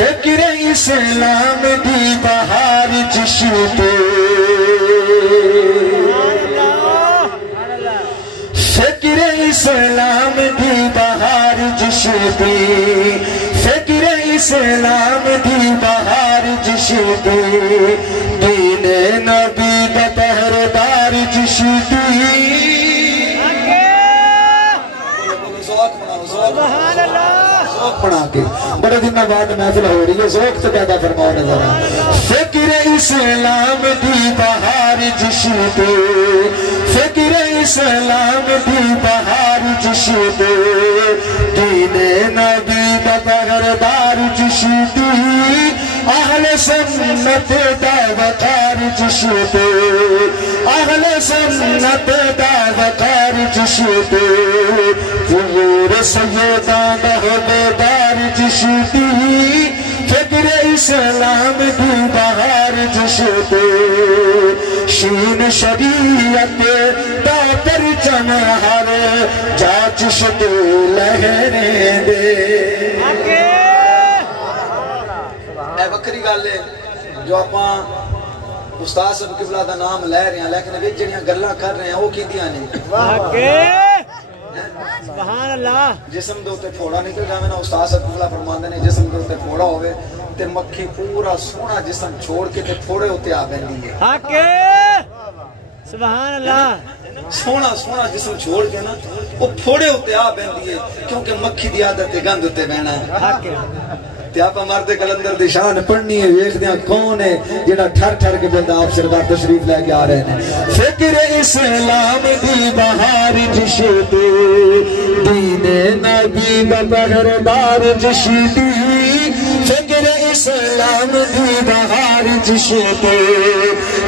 فکر اسلام دی بہار جشتے فکر اسلام دی بہار جشتے فکر اسلام دی بہار جشتے دین نبی دا پہردار جشتے پڑھا کے بڑے دن بعد محفل ہو رہی ہے ذوق سے پیدا فرماؤ نظر فکر اسلام دی بہار جشتے فکر اسلام دی بہار جشتے دین نبی دا پہردار جشتے اہل سنت دا وقار جشتے اہل سنت دا وقار جشتے ظہور سیدان حبیدار جشتی فکر اسلام دی بہار جشتے شین شریعت دا پرچم ہر جا چشتے لہریں دے اے وکری گل ہے جو اپاں استاد صاحب قبلہ دا نام لے رہے ہیں لیکن وچ جڑیاں گلاں کر رہے ہیں وہ کیندیاں نہیں سبحان اللہ جسم دے تے پھوڑا نکل جاوے نا استاد صاحب قبلہ فرماندے نے جسم دے تے پھوڑا ہوے تے مکھی پورا سونا جسم چھوڑ کے تے پھوڑے ہوتے آ بیندی ہے حق سبحان اللہ سونا سونا جسم چھوڑ کے نا وہ پھوڑے ہوتے آ بیندی ہے کیونکہ مکھی دی عادت گند ہوتے بہنا ہے حق تے آپ مردے کلندر دی شان پڑھنی ہے ویکھ دیاں کون ہے جڑا ٹھر ٹھر کے بندہ آپ سرکار تشریف لے کے آ رہے ہیں فکر اسلام دی بہار جشتے دین نبی دا پہردار جشتے فکر اسلام دی بہار جشتے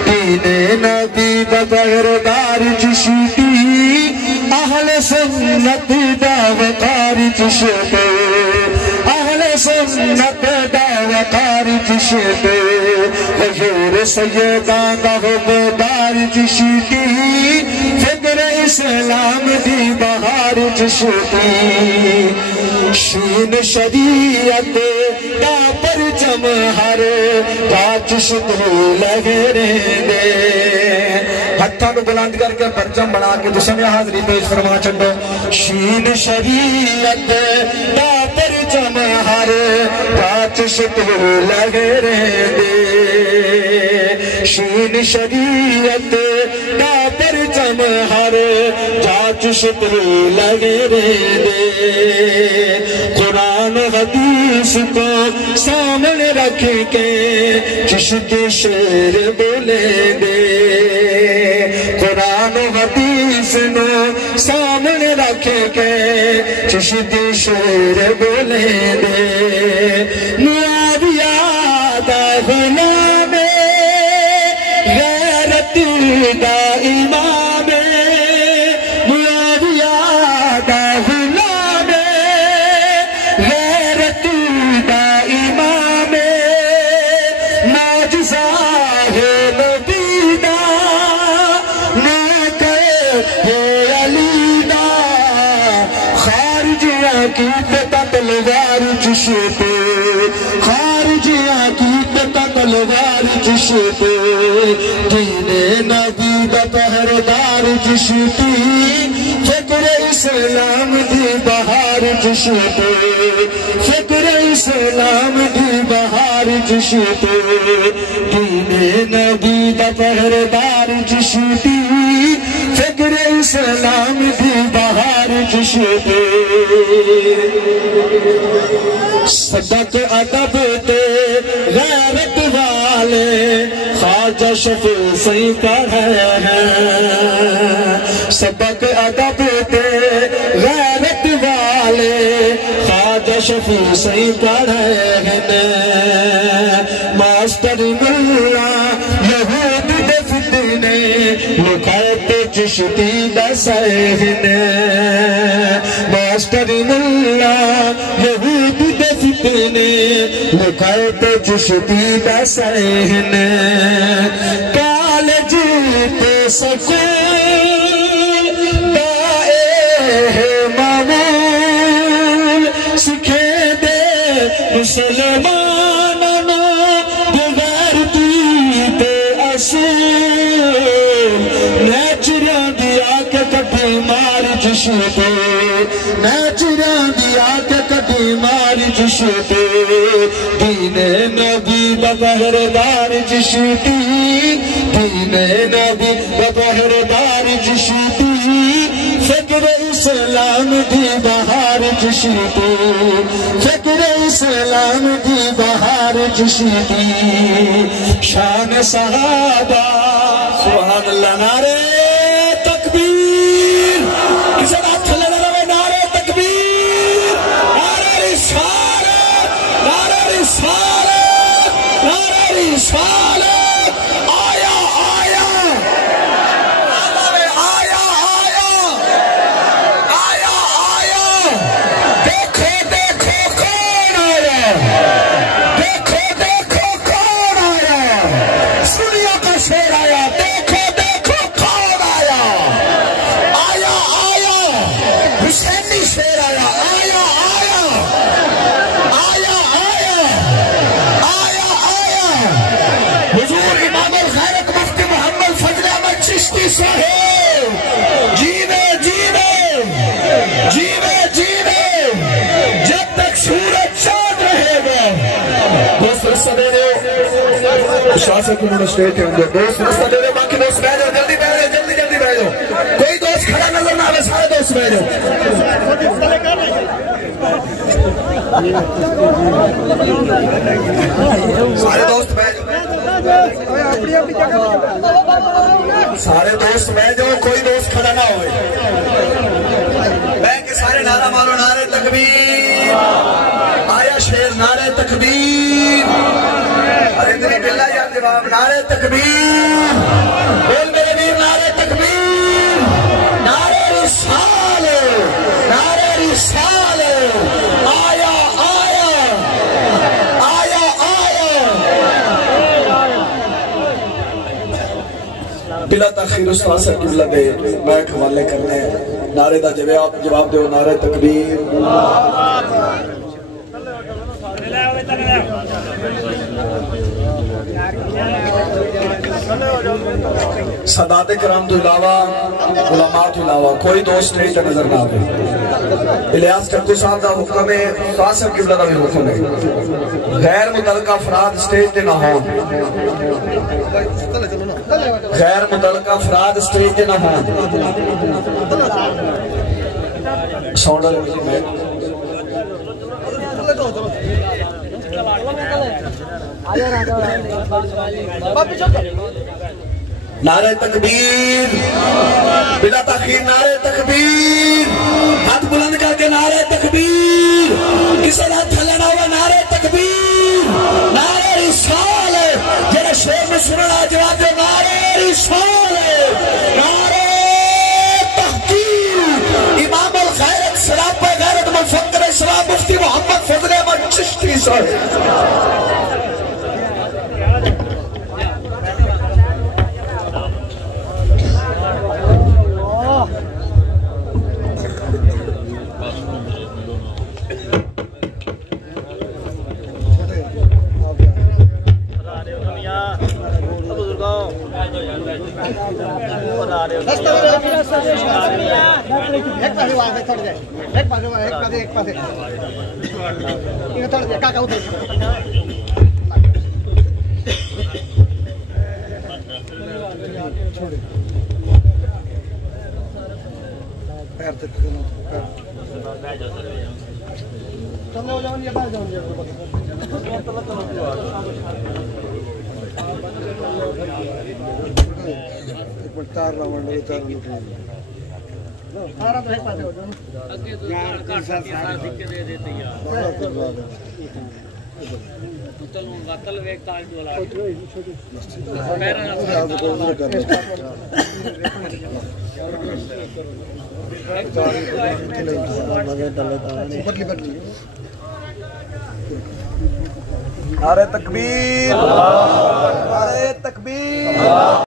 دین نبی دا پہردار جشتے اہل سنت دا وقار جشتے سنت دا وقار جشتے حضور سیدان دا حبیدار جشتے فکر اسلام دی بہار جشتے شین شریعت دا پرچم ہر دا چشتے لہریں دے ہتھاں کو بلند کر کے پرچم بنا کے جسم حاضری پیش فرما چھڑو شین شریعت دا پرچم ہر پاچ شکل لہریں دے شین شریعت دا پرچم ہر پاچ شکل لہریں دے قرآن حدیث کو سامنے رکھ کے چشتی شعر بولیں دے قرآن حدیث نو سامنے رکھ کے چشتی شعر بولیں دے معاویہ دا غلام غیرت دا امام معاویہ دا غلام غیرت دا امام معجزہ ہے نبی دا کی تلوار جشتے خارجیاں کی تلوار جشتے دین نبی دا پہردار جشتی فکر اسلام دی بہار جشتے فکر اسلام دی بہار جشتے دین نبی دا پہردار جشتی فکر اسلام دی بہار جشتے صدق ادب تے غیرت والے خواجہ شفیع سی پڑھے ہیں سبق ادب تے غیرت والے خواجہ شفیع سی پڑھے ہیں ماسٹر ملا یہود دے فتنے لکھائے چشتی دا سہنے ماسٹر ملا یہود دے فتنے لکھائے چشتی دا سہنے کالج تے سکول دائے معمول سکھے دے مسلمانوں بغیرتی تے اصول نیچریاں دیا کے کٹی ماری جشن تے نیچریاں دیا کے کٹی ماری جشن تے دین نبی بپہردار جشتی دین نبی بپہردار جشتی فکر اسلام دی بہار جشتی فکر اسلام دی بہار جشتی شان صحابہ سبحان اللہ نعرہ تکبیر کسی بات کھلے لگا نعرہ تکبیر نعرہ رسالت نعرہ رسالت نعرہ رسالت آیا آیا آیا آیا آیا آیا دیکھو دیکھو کون آیا دیکھو دیکھو کون آیا سنیا کا شیر آیا دیکھو دیکھو کون آیا آیا آیا حسینی شیر آیا آیا آیا آیا آیا آیا آیا حضور امام الغیرت مفتی محمد فضل احمد چشتی صاحب جیوے جیوے جیوے جیوے جب تک سورج چاند رہے گا دوست رستہ دے دے شاہ سے کنہوں نے سٹیٹ ہے دوست رستہ دے دے باقی دوست بہ جاؤ جلدی بہ جاؤ جلدی جلدی بہ جاؤ کوئی دوست کھڑا نظر نہ آوے سارے دوست بہ جاؤ سارے دوست بہ جاؤ سارے دوست بہ جاؤ کوئی دوست کھڑا نہ ہوئے بہ کے سارے نعرہ مارو نعرہ تکبیر آیا شیر نعرہ تکبیر ارے تیری بلّہ یا جواب نعرہ تکبیر بول میرے ویر نعرہ تکبیر نعرہ رسالت نعرہ رسالت آیا آیا آیا آیا بلا تاخیر استاد سے قبلہ دے بیٹھ حوالے کرنے نعرے دا جواب دے نعرہ تکبیر سادات کرام تو علاوہ علماء تو علاوہ کوئی دوست نہیں تو نظر نہ آئے الیاس چکو صاحب دا حکم ہے قاسم قبلہ دا بھی حکم ہے غیر متعلقہ افراد سٹیج تے نہ ہون غیر متعلقہ افراد سٹیج تے نہ ہون ساؤنڈر میں نعرہ تکبیر بلا تاخیر نعرہ تکبیر ہاتھ بلند کر کے نعرہ تکبیر کسی نے تھلنا ہوا نعرہ تکبیر نعرہ رسالت جنہیں شیر میں سننا جواب دے نعرہ رسالت نعرہ تحقیر امام الغیرت سراپہ غیرت مفکر اسلام مفتی محمد فضل احمد چشتی صاحب نعرہ تکبیر نعرہ تکبیر